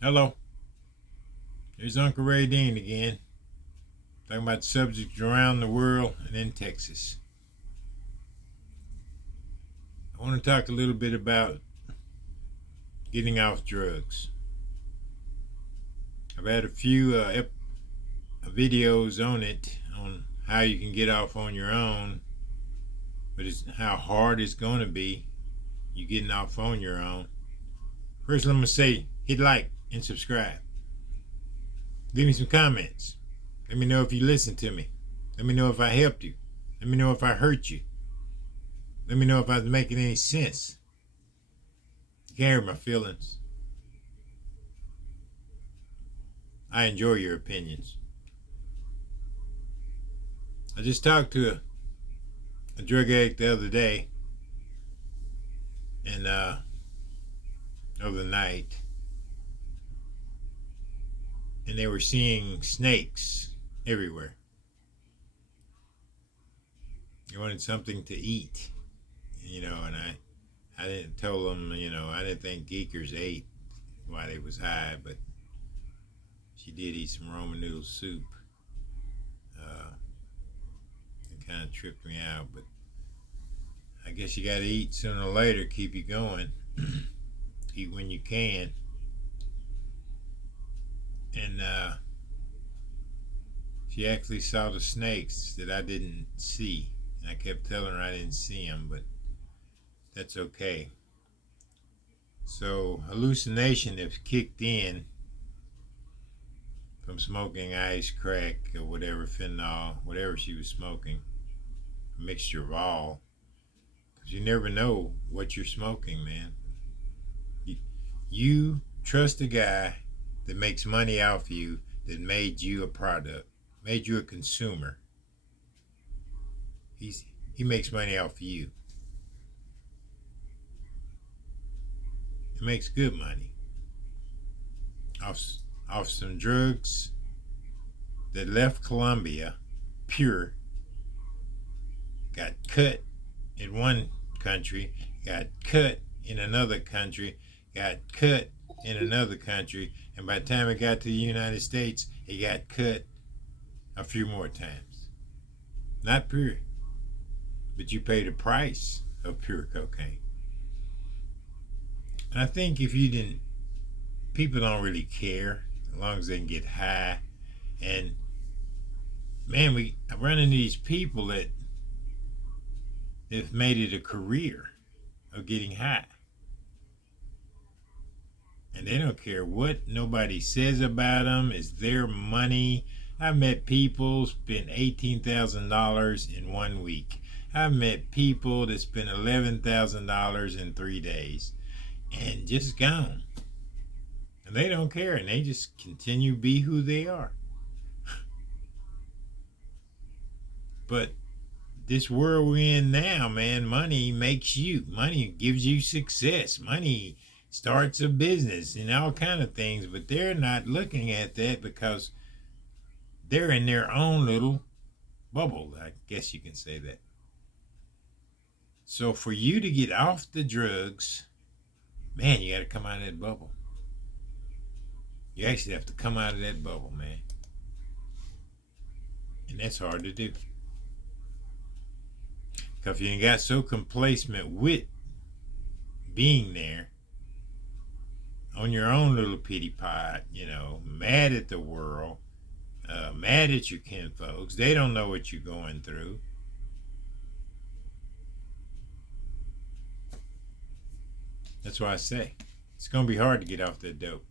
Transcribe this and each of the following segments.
Hello, here's Uncle Ray Dean again, talking about subjects around the world and in Texas. I want to talk a little bit about getting off drugs. I've had a few videos on it, on how you can get off on your own, but it's how hard it's going to be, you getting off on your own. First, let me say, hit like and subscribe. Leave me some comments. Let me know if you listen to me. Let me know if I helped you. Let me know if I hurt you. Let me know if I was making any sense. You can't hurt my feelings. I enjoy your opinions. I just talked to a drug addict the other day, and other night, and they were seeing snakes everywhere. They wanted something to eat, and I didn't tell them, I didn't think geekers ate while they was high, but she did eat some Roman noodle soup. It kind of tripped me out, but I guess you got to eat sooner or later, keep you going. Eat when you can. And she actually saw the snakes that I didn't see. And I kept telling her I didn't see them, but that's okay. So hallucination have kicked in from smoking ice, crack, or whatever, fentanyl, whatever she was smoking, a mixture of all. Because you never know what you're smoking, man. You trust a guy that makes money off you, that made you a product, made you a consumer. He makes money off of you. He makes good money off some drugs that left Colombia pure, got cut in one country, got cut in another country, got cut in another country, and by the time it got to the United States, it got cut a few more times. Not pure, but you pay the price of pure cocaine. And I think if you didn't, people don't really care as long as they can get high. And man, I run into these people that have made it a career of getting high. And they don't care what nobody says about them. It's their money. I've met people spend $18,000 in 1 week. I've met people that spend $11,000 in 3 days and just gone. And they don't care, and they just continue to be who they are. But this world we're in now, man, money gives you success. Money starts a business and all kind of things, but they're not looking at that because they're in their own little bubble. I guess you can say that. So for you to get off the drugs, man, you got to come out of that bubble. You actually have to come out of that bubble, man. And that's hard to do. Because you got so complacent with being there on your own little pity pot, mad at the world, mad at your kinfolks. They don't know what you're going through. That's why I say it's going to be hard to get off that dope.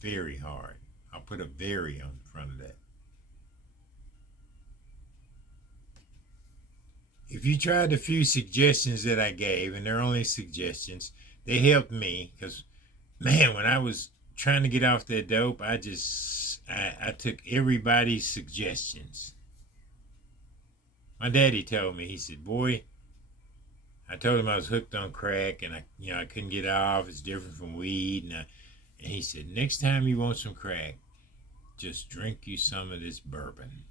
Very hard. I'll put a very on the front of that. If you tried the few suggestions that I gave, and they're only suggestions, they helped me because, man, when I was trying to get off that dope, I took everybody's suggestions. My daddy told me, he said, boy, I told him I was hooked on crack and I couldn't get off. It's different from weed. And he said, next time you want some crack, just drink you some of this bourbon.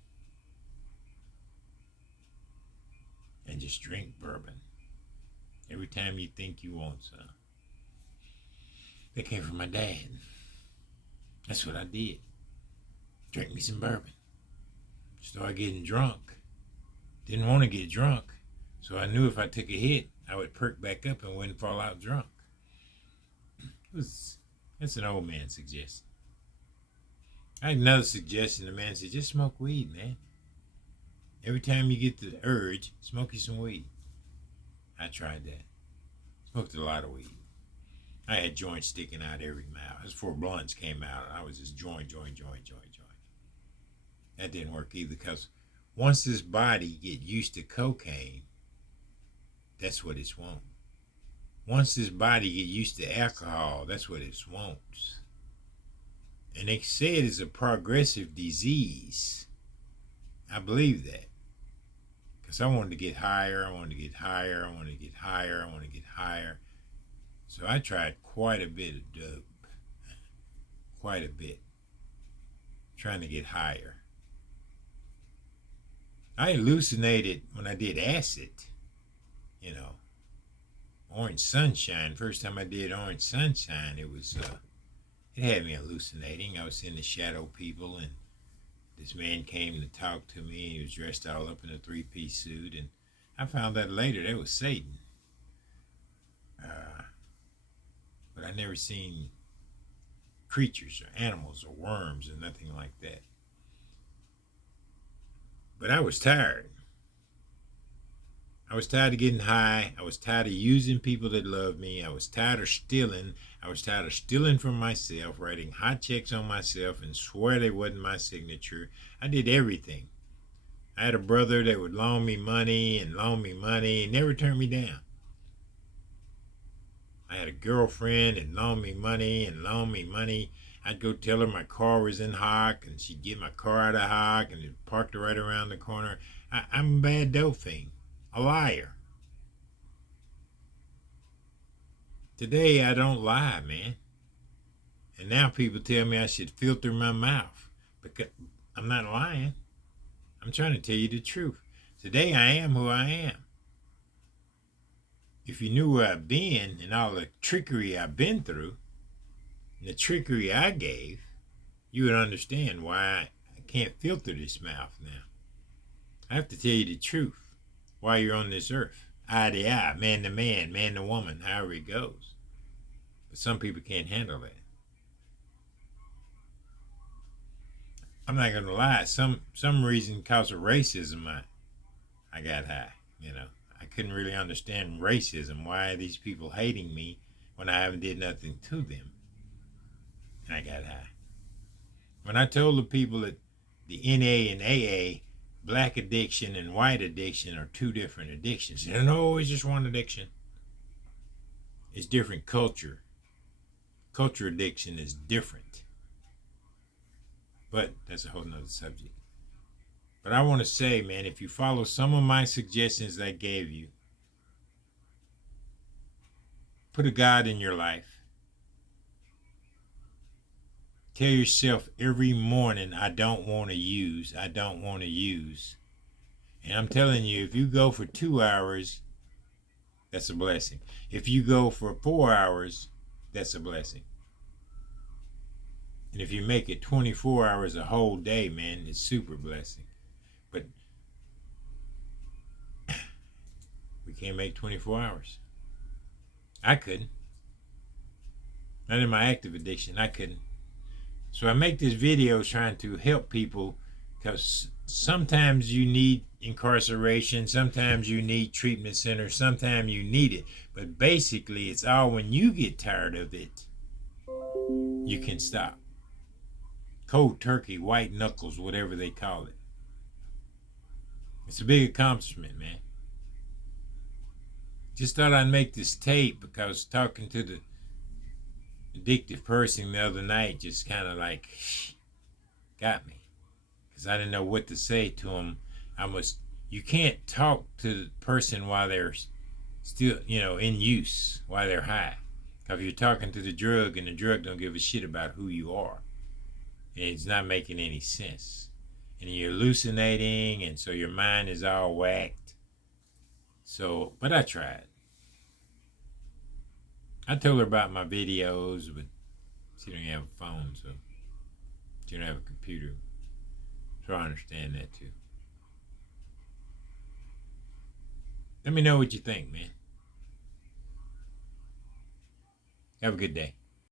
And just drink bourbon every time you think you want some. That came from my dad. That's what I did. Drank me some bourbon. Started getting drunk. Didn't want to get drunk, so I knew if I took a hit, I would perk back up and wouldn't fall out drunk. That's an old man suggestion. I had another suggestion. The man said, just smoke weed, man. Every time you get the urge, smoke you some weed. I tried that. Smoked a lot of weed. I had joints sticking out every mouth. As before blunts came out, I was just joint. That didn't work either, because once this body get used to cocaine, that's what it wants. Once this body get used to alcohol, that's what it wants. And they say it is a progressive disease. I believe that. Because I wanted to get higher, I wanted to get higher. So I tried quite a bit of dope. Quite a bit. Trying to get higher. I hallucinated when I did acid. Orange Sunshine. First time I did Orange Sunshine, it had me hallucinating. I was in the shadow people, and this man came to talk to me. He was dressed all up in a three-piece suit, and I found out later that was Satan. But I never seen creatures or animals or worms or nothing like that. But I was tired. I was tired of getting high. I was tired of using people that loved me. I was tired of stealing. I was tired of stealing from myself, writing hot checks on myself and swear they wasn't my signature. I did everything. I had a brother that would loan me money and never turned me down. I had a girlfriend that loaned me money. I'd go tell her my car was in hock, and she'd get my car out of hock, and it parked right around the corner. I'm a bad dope fiend. A liar. Today I don't lie, man. And now people tell me I should filter my mouth. Because I'm not lying. I'm trying to tell you the truth. Today I am who I am. If you knew where I've been and all the trickery I've been through, and the trickery I gave, you would understand why I can't filter this mouth now. I have to tell you the truth. While you're on this earth, eye to eye, man to man, man to woman, however it goes. But some people can't handle that. I'm not gonna lie. Some reason because of racism, I got high. I couldn't really understand racism. Why are these people hating me when I haven't did nothing to them? And I got high. When I told the people that the NA and AA, black addiction and white addiction, are two different addictions. And no, it's just one addiction. It's different culture. Culture addiction is different. But that's a whole nother subject. But I want to say, man, if you follow some of my suggestions I gave you, put a God in your life. Tell yourself every morning, I don't want to use. And I'm telling you, if you go for 2 hours, that's a blessing. If you go for 4 hours, that's a blessing. And if you make it 24 hours a whole day, man, it's super blessing. But we can't make 24 hours. I couldn't. Not in my active addiction, I couldn't. So I make this video trying to help people, because sometimes you need incarceration, sometimes you need treatment centers, sometimes you need it. But basically, it's all when you get tired of it, you can stop. Cold turkey, white knuckles, whatever they call it. It's a big accomplishment, man. Just thought I'd make this tape because talking to the addictive person the other night just kind of like got me, because I didn't know what to say to him. You can't talk to the person while they're still, in use, while they're high. Because you're talking to the drug, and the drug don't give a shit about who you are. And it's not making any sense. And you're hallucinating, and so your mind is all whacked. So, but I tried. I told her about my videos, but she don't have a phone, so You don't have a computer. So I understand that too. Let me know what you think, man. Have a good day.